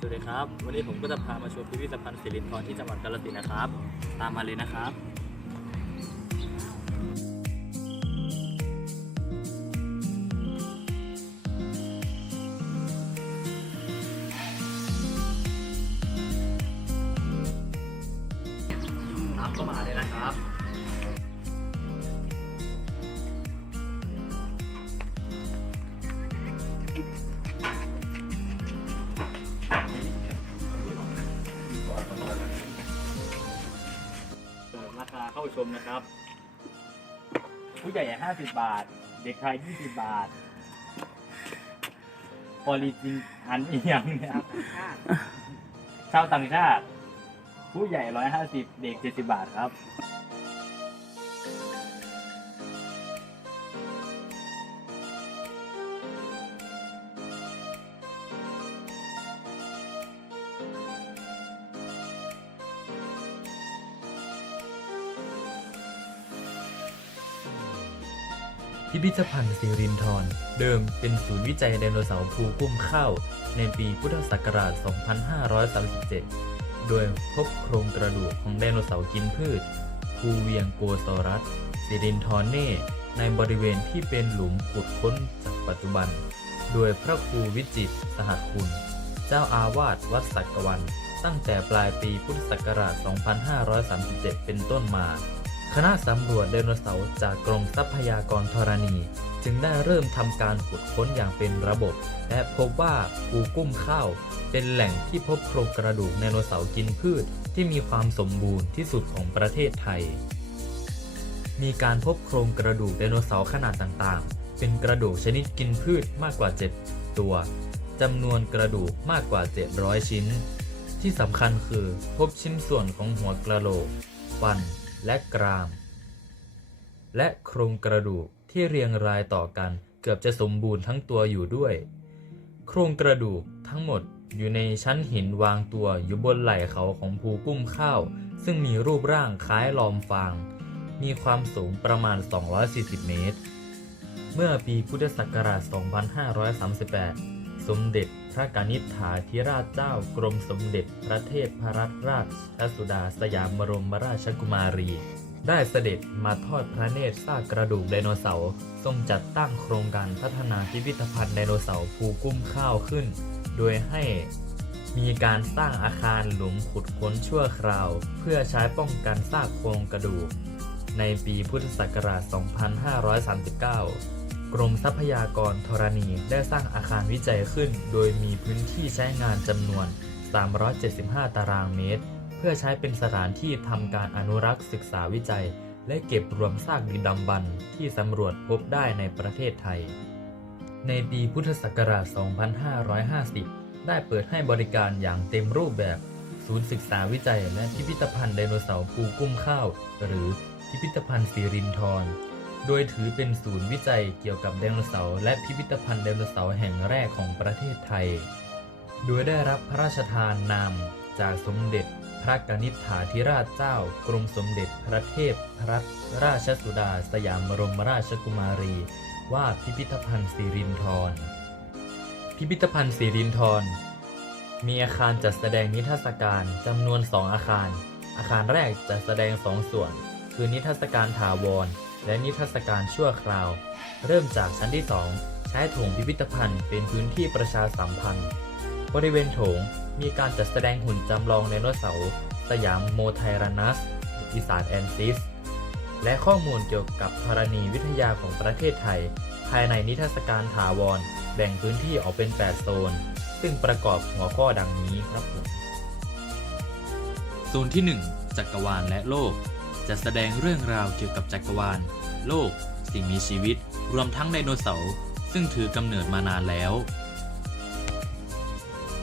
สวัสดีครับ วันนี้ผมก็จะพามาชมพิพิธภัณฑ์ศิรินทรที่จังหวัดกาฬสินธุ์นะครับ ตามมาเลยนะครับ ชมนะครับ ผู้ใหญ่50บาท เด็กไทย20บาทพอลีจิงอันเอียงเนี่ยครับชาวต่างชาติ ผู้ใหญ่150เด็ก70บาทครับ พิพิธภัณฑ์สิรินธรเดิมเป็นศูนย์วิจัยไดโนเสาร์ภูกุ้มข้าวในปีพุทธศักราช 2537 โดยพบโครงกระดูกของไดโนเสาร์กินพืช ภูเวียงโกซอรัสสิรินธรเน่ในบริเวณที่เป็นหลุมขุดค้นจากปัจจุบัน โดยพระครูวิจิตสหคุณ เจ้าอาวาสวัดสักวัน ตั้งแต่ปลายปีพุทธศักราช 2537 เป็นต้นมา คณะสำรวจไดโนเสาร์จากกรมทรัพยากรธรณี จึงได้เริ่มทำการขุดค้นอย่างเป็นระบบ และพบว่าภูกุ้มข้าว เป็นแหล่งที่พบโครงกระดูกไดโนเสาร์กินพืช ที่มีความสมบูรณ์ที่สุดของประเทศไทย มีการพบโครงกระดูกไดโนเสาร์ขนาดต่างๆ เป็นกระดูกชนิดกินพืชมากกว่า 7 ตัวจำนวนกระดูกมากกว่า 700 ชิ้น ที่สำคัญคือพบชิ้นส่วนของหัวกระโหลกฟัน และกราม และโครงกระดูกที่เรียงรายต่อกันเกือบจะสมบูรณ์ทั้งตัวอยู่ด้วย โครงกระดูกทั้งหมดอยู่ในชั้นหินวางตัวอยู่บนไหล่เขาของภูกุ้มข้าว ซึ่งมีรูปร่างคล้ายลอมฟาง มีความสูงประมาณ 240 เมตร เมื่อปีพุทธศักราช 2538 สมเด็จพระกนิษฐาธิราชเจ้ากรมสมเด็จพระเทพพรัตนราชสุดาสยามบรมราชกุมารี ได้เสด็จมาทอดพระเนตรซากกระดูกไดโนเสาร์ทรงจัดตั้งโครงการพัฒนาพิพิธภัณฑ์ไดโนเสาร์ภูกุ้มข้าวขึ้น โดยให้มีการสร้างอาคารหลุมขุดค้นชั่วคราว เพื่อใช้ป้องกันซากโครงกระดูก ในปีพุทธศักราช 2539 กรมทรัพยากรธรณี ได้สร้างอาคารวิจัยขึ้น โดยมีพื้นที่ใช้งานจำนวน 375 ตารางเมตร เพื่อใช้เป็นสถานที่ทำการอนุรักษ์ศึกษาวิจัย และเก็บรวมซากดึกดำบรรที่สำรวจพบได้ในประเทศไทย ในปีพุทธศักราช 2550 ได้เปิดให้บริการอย่างเต็มรูปแบบ ศูนย์ศึกษาวิจัย และพิพิธภัณฑ์ไดโนเสาร์ภูกุ้มข้าว หรือพิพิธภัณฑ์สิรินธร โดยถือเป็นศูนย์วิจัยเกี่ยวกับไดโนเสาร์และพิพิธภัณฑ์ไดโนเสาร์แห่งแรกของประเทศไทย โดยได้รับพระราชทานนาม จากสมเด็จพระกนิษฐาธิราชเจ้า กรมสมเด็จพระเทพพระราชสุดาสยามบรมราชกุมารี ว่าพิพิธภัณฑ์สิรินธร พิพิธภัณฑ์สิรินธร มีอาคารจัดแสดงนิทรรศการจำนวน 2 อาคาร อาคารแรกจัดแสดง 2 ส่วน คือนิทรรศการถาวร และนิทรรศการชั่วคราว เริ่มจากชั้นที่ 2 ใช้โถงพิพิธภัณฑ์เป็นพื้นที่ประชาสัมพันธ์ บริเวณโถงมีการจัดแสดงหุ่นจำลองไดโนเสาร์สยามโมไทรันัสอีสานแอนซิส และข้อมูลเกี่ยวกับธรณีวิทยาของประเทศไทย ภายในนิทรรศการถาวร แบ่งพื้นที่ออกเป็น 8 โซน ซึ่งประกอบหัวข้อดังนี้ครับผมโซนที่ 1 จักรวาลและโลก จะแสดงเรื่องราวเกี่ยวกับจักรวาล โลก สิ่งมีชีวิต รวมทั้งไดโนเสาร์ซึ่งถือกำเนิดมานานแล้ว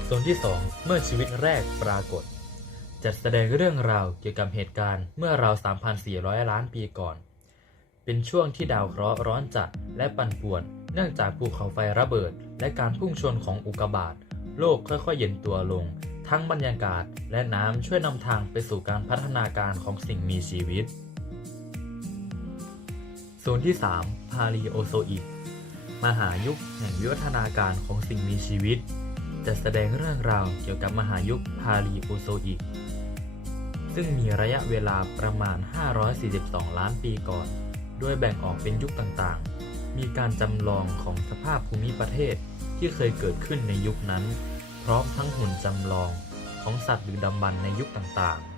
โซนที่ 2 เมื่อชีวิตแรกปรากฏจัดแสดงเรื่องราวเกี่ยวกับเหตุการณ์เมื่อราว 3,400 ล้านปีก่อน เป็นช่วงที่ดาวเคราะห์ร้อนจัดและปั่นป่วน เนื่องจากภูเขาไฟระเบิด และการพุ่งชนของอุกกาบาต โลกค่อยๆ เย็นตัวลง ทั้งบรรยากาศและน้ำช่วยนำทางไปสู่การพัฒนาการของสิ่งมีชีวิตโซนที่ 3 พาลีโอโซอิก มหายุคแห่งวิวัฒนาการของสิ่งมีชีวิต จะแสดงเรื่องราวเกี่ยวกับมหายุคพาลีโอโซอิก ซึ่งมีระยะเวลาประมาณ 542 ล้านปีก่อนโดยแบ่งออกเป็นยุคต่างๆ มีการจำลองของสภาพภูมิประเทศ ที่เคยเกิดขึ้นในยุคนั้น พร้อมทั้งหุ่นจำลองของสัตว์ดึกดำบรรในยุคต่างๆ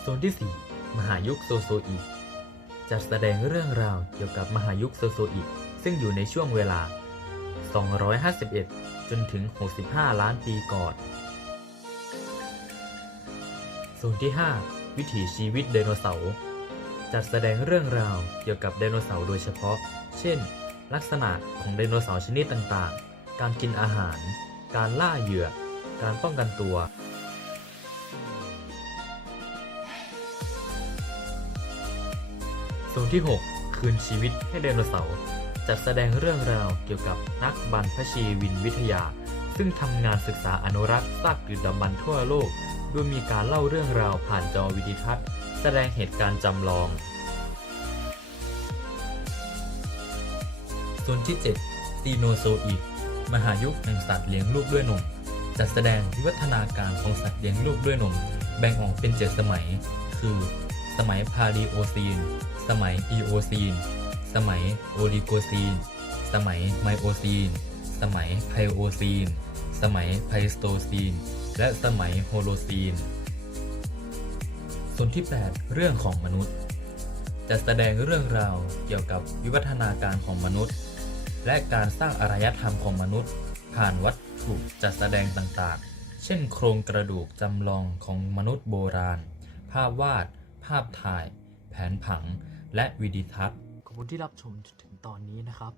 โซนที่ 4 มหายุคโซโซอิกจัดแสดงเรื่องราวเกี่ยวกับมหายุคโซโซอิกซึ่งอยู่ในช่วงเวลา 251 จนถึง 65 ล้านปีก่อน โซนที่ 5 วิถีชีวิตไดโนเสาร์จัดแสดงเรื่องราวเกี่ยวกับไดโนเสาร์โดยเฉพาะ เช่น ลักษณะของไดโนเสาร์ชนิดต่างๆ การกินอาหาร การล่าเหยื่อ การป้องกันตัวโซนที่ 6 คืนชีวิตให้ไดโนเสาร์จัดแสดงเรื่องราวเกี่ยวกับนักบรรพชีวินวิทยา ซึ่งทำงานศึกษาอนุรักษ์ซากดึกดำบรรพ์ทั่วโลกโดยมีการเล่าเรื่องราวผ่านจอวิดีทัศน์ แสดงเหตุการณ์จำลอง ส่วนที่7ตีโนโซอีกมหายุคแห่งสัตว์เลี้ยงลูกด้วยนม จัดแสดงวิวัฒนาการของสัตว์เลี้ยงลูกด้วยนม แบ่งออกเป็นเจ็ดสมัย คือ สมัยพาลีโอซีน สมัยอีโอซีน สมัยโอลิโกซีน สมัยไมโอซีน สมัยไพโอซีน สมัยไพสโตซีน และสมัยโฮโลซีน ส่วนที่ 8 เรื่องของมนุษย์ จะแสดงเรื่องราวเกี่ยวกับวิวัฒนาการของมนุษย์ และการสร้างอารยธรรมของมนุษย์ ผ่านวัตถุจัดแสดงต่างๆ เช่น โครงกระดูกจำลองของมนุษย์โบราณ ภาพวาด ภาพถ่าย แผนผัง และวิดีทัศน์ ขอบคุณที่รับชมจนถึงตอนนี้นะครับ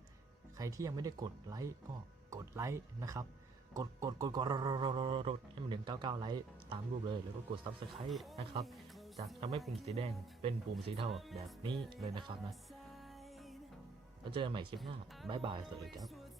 ใครที่ยังไม่ได้กดไลค์ก็กดไลค์นะครับ กดกดกดกดกดให้มันถึง99ไลค์ตามรูปเลย แล้วก็กด subscribe นะครับ จากทำให้ปุ่มสีแดงเป็นปุ่มสีเทาแบบนี้เลยนะครับนะ แล้วเจอกันใหม่คลิปหน้า บ๊ายบาย สวัสดีครับ